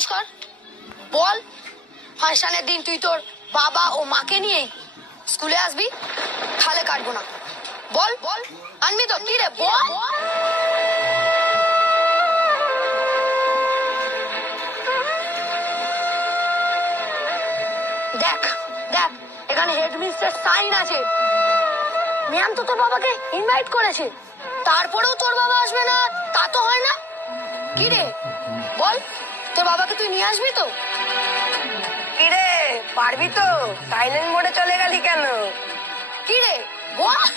Challenge কর, বল ফাংশনের দিন তুই তোর বাবা ও মাকে নিয়ে স্কুলে আসবি, তাহলে কাটবো না। বল বল আনবি তো? কি রে বল। দেখ দেখ এখানে হেডমিস্টার সাইন আছে, ম্যাম তো তোর বাবাকে ইনভাইট করেছে, তারপরেও তোর বাবা আসবে না, তা তো হয় না। কি রে বল, তোর বাবাকে তুই নিয়ে আসবি তো? কি রে, পারবি তো? সাইলেন্ট মোডে চলে গেলি কেন? কি রে বল।